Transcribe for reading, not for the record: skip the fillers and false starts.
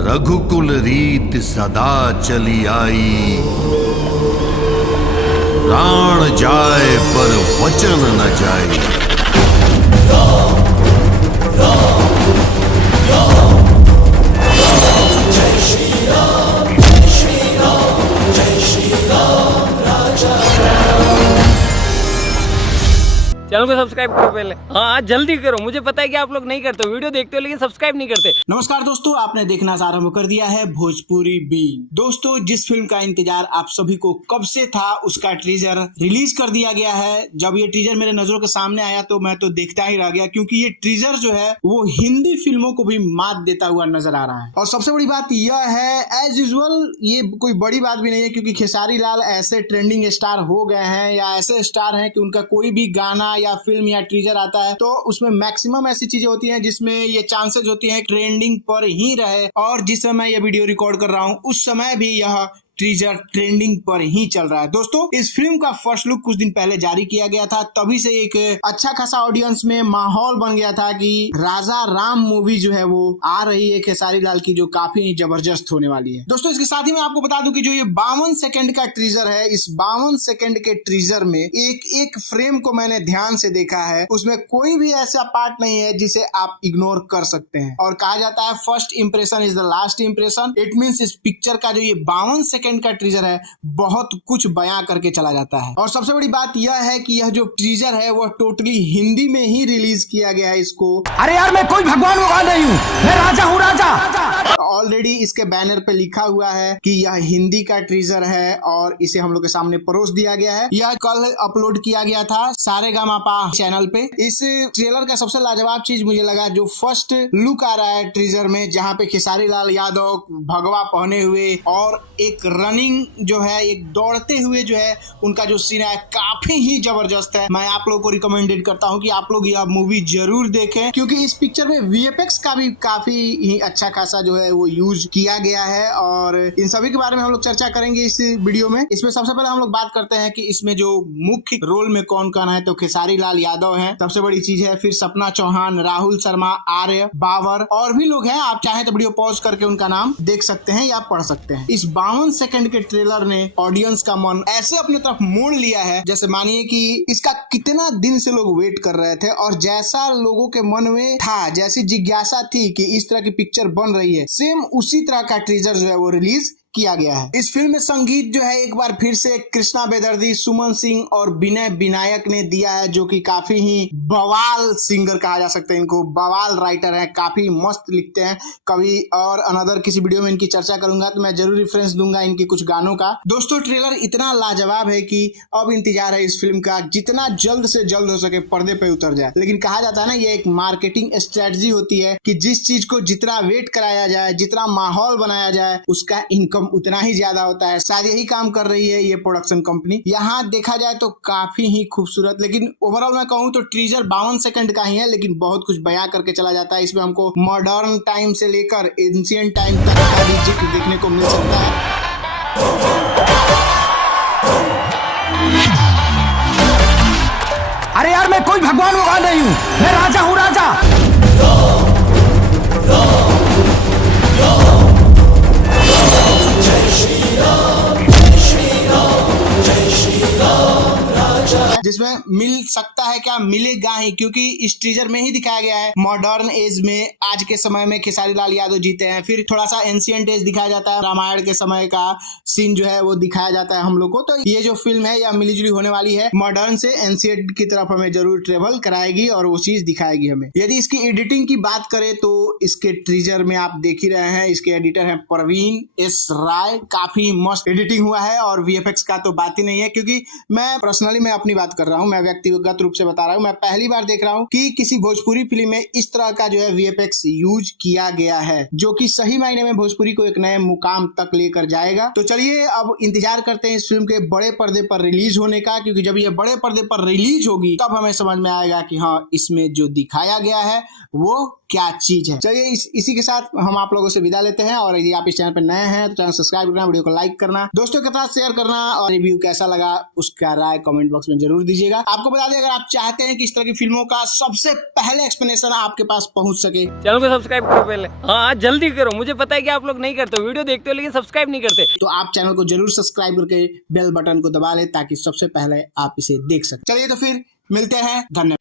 रघुकुल रीत सदा चली आई, प्राण जाए पर वचन न जाए। चैनल को सब्सक्राइब करो पहले। हाँ जल्दी करो, मुझे पता है कि आप लोग नहीं करते हो, वीडियो देखते हो लेकिन सब्सक्राइब नहीं करते। नमस्कार दोस्तों, आपने देखना आरंभ कर दिया है भोजपुरी बी। दोस्तों, जिस फिल्म का इंतजार आप सभी को कब से था, उसका टीजर रिलीज कर दिया गया है। जब ये टीजर मेरे नजरों के सामने आया तो मैं तो देखता ही रह गया, क्योंकि ये टीजर जो है वो हिंदी फिल्मों को भी मात देता हुआ नजर आ रहा है। और सबसे बड़ी बात यह है, एज यूजुअल ये कोई बड़ी बात भी नहीं है, क्योंकि खेसारी लाल ऐसे ट्रेंडिंग स्टार हो गए हैं या ऐसे स्टार हैं कि उनका कोई भी गाना या फिल्म या टीजर आता है तो उसमें मैक्सिमम ऐसी चीजें होती हैं जिसमें ये चांसेस होती हैं ट्रेंडिंग पर ही रहे। और जिस समय ये वीडियो रिकॉर्ड कर रहा हूं उस समय भी यह टीजर ट्रेंडिंग पर ही चल रहा है। दोस्तों, इस फिल्म का फर्स्ट लुक कुछ दिन पहले जारी किया गया था, तभी से एक अच्छा खासा ऑडियंस में माहौल बन गया था कि राजा राम मूवी जो है वो आ रही है खेसारी लाल की, जो काफी जबरदस्त होने वाली है। दोस्तों, इसके साथ ही मैं आपको बता दूं कि जो ये 52 सेकंड का टीजर है, इस 52 सेकंड के टीजर में एक एक फ्रेम को मैंने ध्यान से देखा है, उसमें कोई भी ऐसा पार्ट नहीं है जिसे आप इग्नोर कर सकते हैं। और कहा जाता है first impression is the last impression. It means इस पिक्चर का जो ये 52 सेकंड का टीजर है बहुत कुछ बयां करके चला जाता है। और सबसे बड़ी बात यह है कि यह जो टीजर है वह टोटली हिंदी में ही रिलीज किया गया है इसको। अरे यार, मैं कोई भगवान वगवान नहीं हूँ, मैं राजा हूँ, राजा। ऑलरेडी इसके बैनर पे लिखा हुआ है कि यह हिंदी का टीजर है और इसे हम लोग के सामने परोस दिया गया है। यह कल अपलोड किया गया था सारेगामापा चैनल पे। इस ट्रेलर का सबसे लाजवाब चीज मुझे लगा जो फर्स्ट लुक आ रहा है टीजर में, जहाँ पे खेसारी लाल यादव भगवा पहने हुए और एक रनिंग जो है, एक दौड़ते हुए जो है उनका जो सीन है काफी ही जबरदस्त है। मैं आप लोगों को रिकमेंडेड करता हूँ कि आप लोग यह मूवी जरूर देखें, क्योंकि इस पिक्चर में वीएफएक्स का भी काफी ही अच्छा खासा जो है वो यूज किया गया है। और इन सभी के बारे में हम लोग चर्चा करेंगे इस वीडियो में। इसमें सबसे पहले हम लोग बात करते हैं कि इसमें जो मुख्य रोल में कौन कौन है, तो खेसारी लाल यादव है, सबसे बड़ी चीज है। फिर सपना चौहान, राहुल शर्मा, आर्य, बाबर और भी लोग हैं। आप चाहें तो वीडियो पॉज करके उनका नाम देख सकते हैं या पढ़ सकते हैं। इस 52 सेकंड के ट्रेलर ने ऑडियंस का मन ऐसे अपने तरफ मोड़ लिया है, जैसे मानिए कि इसका कितना दिन से लोग वेट कर रहे थे, और जैसा लोगों के मन में था, जैसी जिज्ञासा थी कि इस तरह की पिक्चर बन रही है, सेम उसी तरह का टीजर जो है वो रिलीज किया गया है। इस फिल्म में संगीत जो है एक बार फिर से कृष्णा बेदर्दी, सुमन सिंह और विनय विनायक ने दिया है, जो कि काफी ही बवाल सिंगर कहा जा सकता है इनको, बवाल राइटर है, काफी मस्त लिखते हैं। कभी और अनदर किसी वीडियो में इनकी चर्चा करूंगा तो मैं जरूर रेफरेंस दूंगा इनके कुछ गानों का। दोस्तों, ट्रेलर इतना लाजवाब है कि अब इंतजार है इस फिल्म का जितना जल्द से जल्द हो सके पर्दे पे उतर जाए। लेकिन कहा जाता है ना, ये एक मार्केटिंग स्ट्रेटजी होती है कि जिस चीज को जितना वेट कराया जाए, जितना माहौल बनाया जाए, उसका इनकम उतना ही ज्यादा होता है। शायद यही काम कर रही है ये प्रोडक्शन कंपनी। यहाँ देखा जाए तो काफी ही खूबसूरत, लेकिन ओवरऑल मैं कहूँ तो टीजर 52 सेकंड का ही है, लेकिन बहुत कुछ बयां करके चला जाता है। इसमें हमको मॉडर्न टाइम से लेकर एंशिएंट टाइम तक का भी जिक्र देखने को मिल सकता है। अरे यार, मैं कोई भगवान वगवान नहीं हूँ, मैं राजा हूँ, राजा। जिसमें मिल सकता है क्या, मिलेगा ही, क्योंकि इस टीजर में ही दिखाया गया है मॉडर्न एज में, आज के समय में खेसारी लाल यादव जीते हैं। फिर थोड़ा सा एंशिएंट एज दिखाया जाता है, रामायण के समय का सीन जो है वो दिखाया जाता है हम लोग को। तो ये जो फिल्म है यह मिलीजुली होने वाली है, मॉडर्न से एंशिएंट की तरफ हमें जरूर ट्रेवल कराएगी और वो चीज दिखाएगी हमें। यदि इसकी एडिटिंग की बात करें तो इसके टीजर में आप देख ही रहे हैं, इसके एडिटर है प्रवीण एस राय। काफी मस्त एडिटिंग हुआ है और वीएफएक्स का तो बात ही नहीं है, क्योंकि मैं पर्सनली मैं अपनी बात कर रहा हूं, मैं व्यक्तिगत रूप से बता रहा हूं, मैं पहली बार देख रहा हूं कि किसी भोजपुरी फिल्म में इस तरह का जो है वीएफएक्स यूज किया गया है, जो कि सही मायने में भोजपुरी को एक नए मुकाम तक लेकर जाएगा। तो चलिए अब इंतजार करते हैं इस फिल्म के बड़े पर्दे पर रिलीज होने का, क्योंकि जब ये बड़े पर्दे पर रिलीज होगी तब हमें समझ में आएगा कि हाँ, इसमें जो दिखाया गया है वो क्या चीज है। चलिए इसी के साथ हम आप लोगों से विदा लेते हैं, और यदि आप इस चैनल पर नए हैं तो चैनल सब्सक्राइब करना, वीडियो को लाइक करना, दोस्तों के साथ शेयर करना, और रिव्यू कैसा लगा उसका राय कमेंट बॉक्स में जरूर दीजिएगा। आपको बता दें, अगर आप चाहते हैं कि इस तरह की फिल्मों का सबसे पहले एक्सप्लेनेशन आपके पास पहुंच सके, चैनल को सब्सक्राइब करो पहले। हाँ जल्दी करो, मुझे पता है कि आप लोग नहीं करते हो, वीडियो देखते हो लेकिन सब्सक्राइब नहीं करते। तो आप चैनल को जरूर सब्सक्राइब करके बेल बटन को दबा लें ताकि सबसे पहले आप इसे देख सकें। चलिए तो फिर मिलते हैं, धन्यवाद।